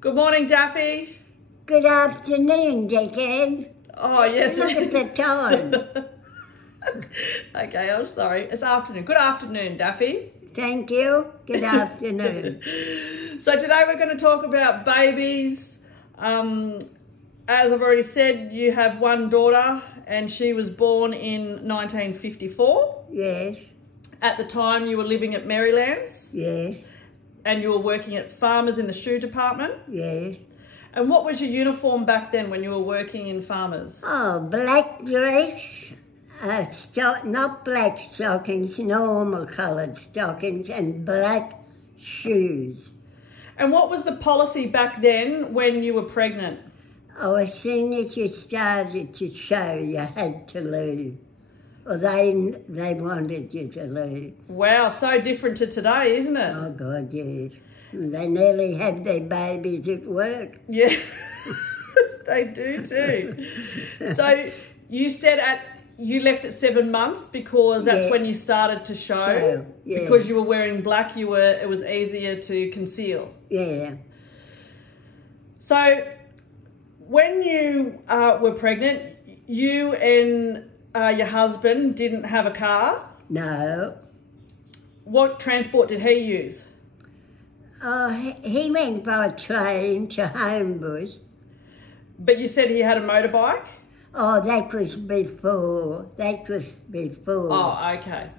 Good morning, Daffy. Good afternoon, dickhead. Oh, yes. Look at the time. Okay, I'm sorry. It's afternoon. Good afternoon, Daffy. Thank you. Good afternoon. So today we're going to talk about babies. As I've already said, you have one daughter and she was born in 1954. Yes, At the time you were living at Marylands yes, and you were working at Farmers in the shoe department. yes. And what was your uniform back then when you were working in Farmers? Oh, black dress, not black stockings, normal coloured stockings, and black shoes. And what was the policy back then when you were pregnant? Oh, as soon as you started to show, you had to leave. Or they wanted you to leave. Wow, so different to today, isn't it? Oh, God, yes. They nearly have their babies at work. Yeah, they do too. So you said you left at 7 months because that's Yeah. when you started to show. Yeah. Because you were wearing black, it was easier to conceal. Yeah. So when you were pregnant, you and your husband didn't have a car. No. What transport did he use? Oh, he went by train to Homebush. But you said he had a motorbike? Oh, that was before. Oh, okay.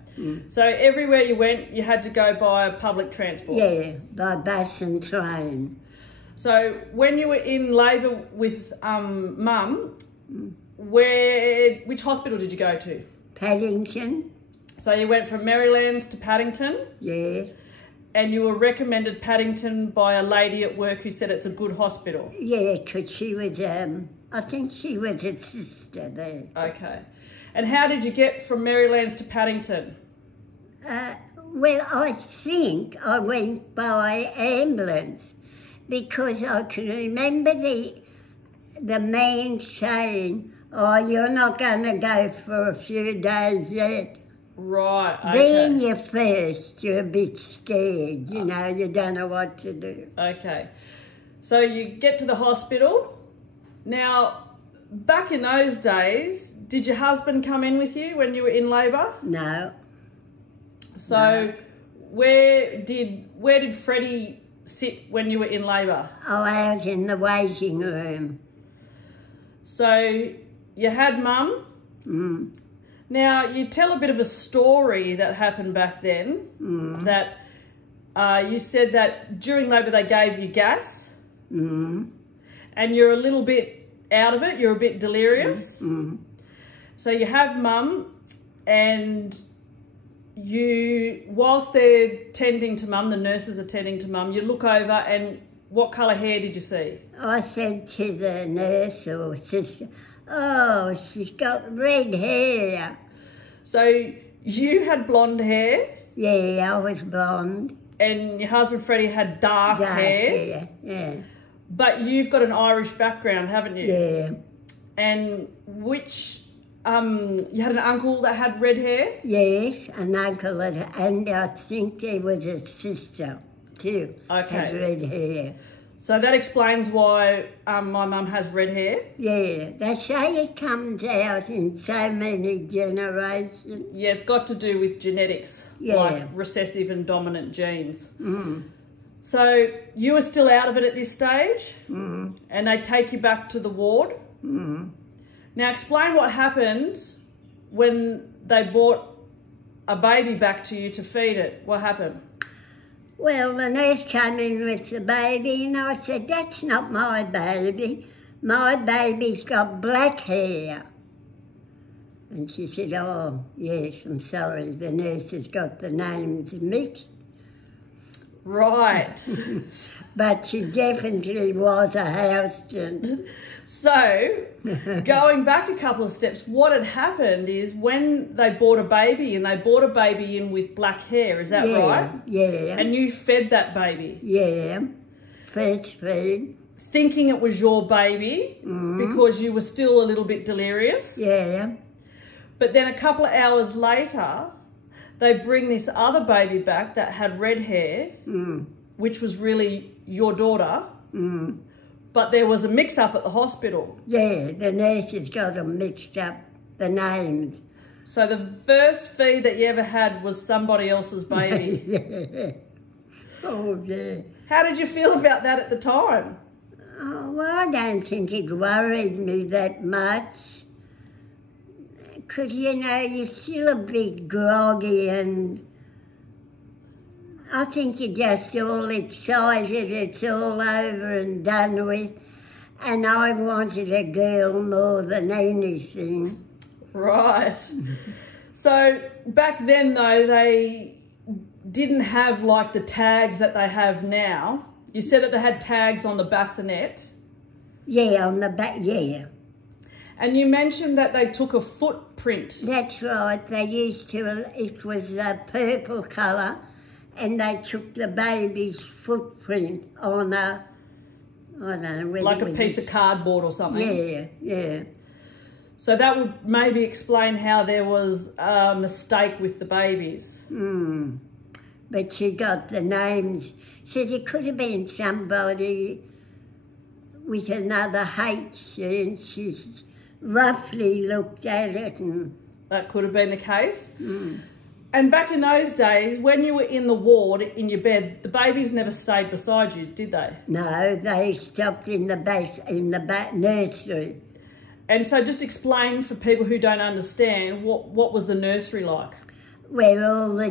So everywhere you went, you had to go by public transport? Yeah, by bus and train. So when you were in labour with Mum, which hospital did you go to? Paddington? So you went from Marylands to Paddington? Yes. And you were recommended Paddington by a lady at work who said it's a good hospital? Yeah, because she was, I think she was a sister there. Okay. And how did you get from Marylands to Paddington? Well, I think I went by ambulance because I can remember the man saying, oh, you're not going to go for a few days yet. Right, okay. Being your first, you're a bit scared, you know, you don't know what to do. Okay. So you get to the hospital. Now, back in those days, did your husband come in with you when you were in labour? No. So No. where did Freddie sit when you were in labour? Oh, I was in the waiting room. So you had Mum. Now, you tell a bit of a story that happened back then, that you said that during labour they gave you gas, and you're a little bit out of it, you're a bit delirious. So you have Mum, and whilst they're tending to Mum, the nurses are tending to Mum, you look over and what colour hair did you see? I said to the nurse or sister, oh, she's got red hair. So you had blonde hair? Yeah, I was blonde. And your husband Freddie had dark hair? Yeah. But you've got an Irish background, haven't you? Yeah. And you had an uncle that had red hair? Yes, an uncle, and I think there was a sister too. Okay. Had red hair. So that explains why my mum has red hair? Yeah, they say it comes out in so many generations. Yeah, it's got to do with genetics, like recessive and dominant genes. So you were still out of it at this stage, and they take you back to the ward. Now explain what happened when they brought a baby back to you to feed it. What happened? Well, the nurse came in with the baby and I said, that's not my baby. My baby's got black hair. And she said, oh, yes, I'm sorry. The nurse has got the names mixed. Right. But she definitely was a Houston. So, going back a couple of steps, what had happened is when they bought a baby, and they bought a baby in with black hair, is that right? Yeah. And you fed that baby? Yeah, first feed. Thinking it was your baby because you were still a little bit delirious? Yeah. But then a couple of hours later, they bring this other baby back that had red hair, which was really your daughter. but there was a mix-up at the hospital. Yeah, the nurses got them mixed up, the names. So the first feed that you ever had was somebody else's baby. Yeah. Oh, yeah. How did you feel about that at the time? Oh, well, I don't think it worried me that much. Because, you know, you're still a bit groggy and I think you're just all excited it's all over and done with. And I wanted a girl more than anything. Right. So back then, though, they didn't have like the tags that they have now. You said that they had tags on the bassinet. Yeah, on the back, yeah. And you mentioned that they took a footprint. That's right. They used to, it was a purple colour, and they took the baby's footprint on a, I don't know whether Like it a was piece of cardboard or something. Yeah, yeah. So that would maybe explain how there was a mistake with the babies. But she got the names. Says it could have been somebody with another H, and she's roughly looked at it. And That could have been the case. And back in those days, when you were in the ward, in your bed, the babies never stayed beside you, did they? no, they stopped in the back nursery. And so just explain for people who don't understand, what was the nursery like? Where all the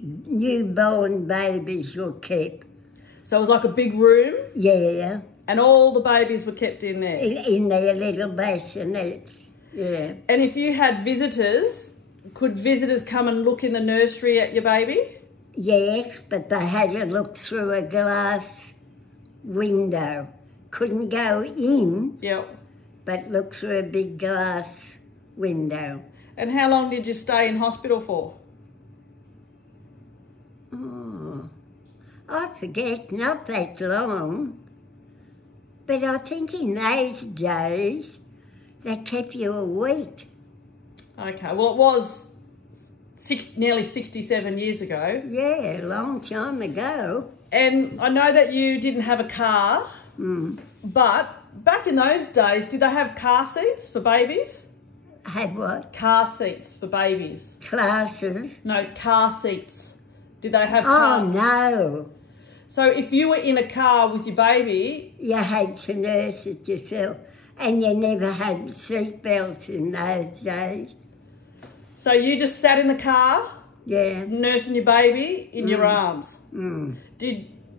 newborn babies were kept. So it was like a big room Yeah, and all the babies were kept in there. in their little bassinets. Yeah. And if you had visitors, could visitors come and look in the nursery at your baby? Yes, but they had to look through a glass window. Couldn't go in, Yep. but look through a big glass window. And how long did you stay in hospital for? Oh, I forget, not that long. But I think in those days, they kept you a week. Okay, well it was nearly 67 years ago. Yeah, a long time ago. And I know that you didn't have a car, but back in those days, did they have car seats for babies? Had what? Car seats for babies. Classes. No, car seats. Did they have Oh, car? no. So if you were in a car with your baby, You had to nurse it yourself. And you never had seatbelts in those days. so you just sat in the car, Yeah. nursing your baby in your arms. Mm.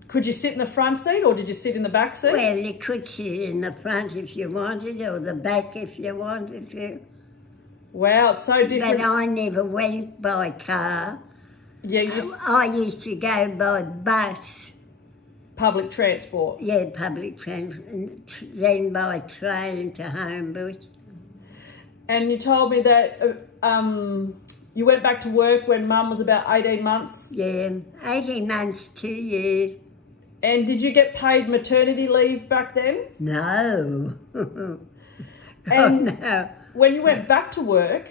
Could you sit in the front seat or did you sit in the back seat? Well, you could sit in the front if you wanted, or the back if you wanted to. Wow, it's so different. But I never went by car. Yeah, you just I used to go by bus. public transport. Yeah, public transport. Then by train to Homebush. And you told me that you went back to work when Mum was about 18 months. Yeah, 18 months, 2 years. And did you get paid maternity leave back then? No. And no. when you went back to work,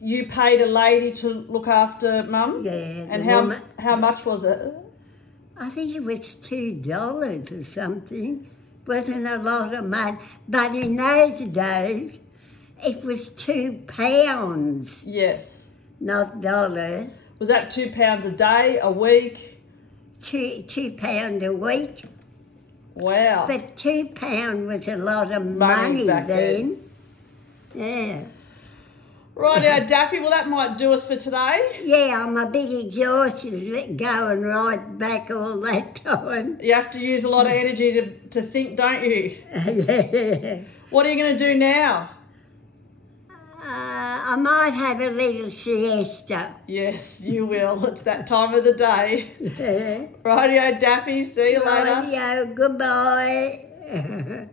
you paid a lady to look after Mum? Yeah. And the how much was it? I think it was $2 or something. Wasn't a lot of money. But in those days, it was £2, Yes. not dollars. Was that £2 a day, a week? £2 a week. Wow. But £2 was a lot of Money money back then. Yeah. Rightio, Daffy. Well, that might do us for today. Yeah, I'm a bit exhausted going right back all that time. You have to use a lot of energy to think, don't you? Yeah. What are you going to do now? I might have a little siesta. Yes, you will. It's that time of the day. Yeah. Rightio, Daffy. See you later. Rightio, goodbye.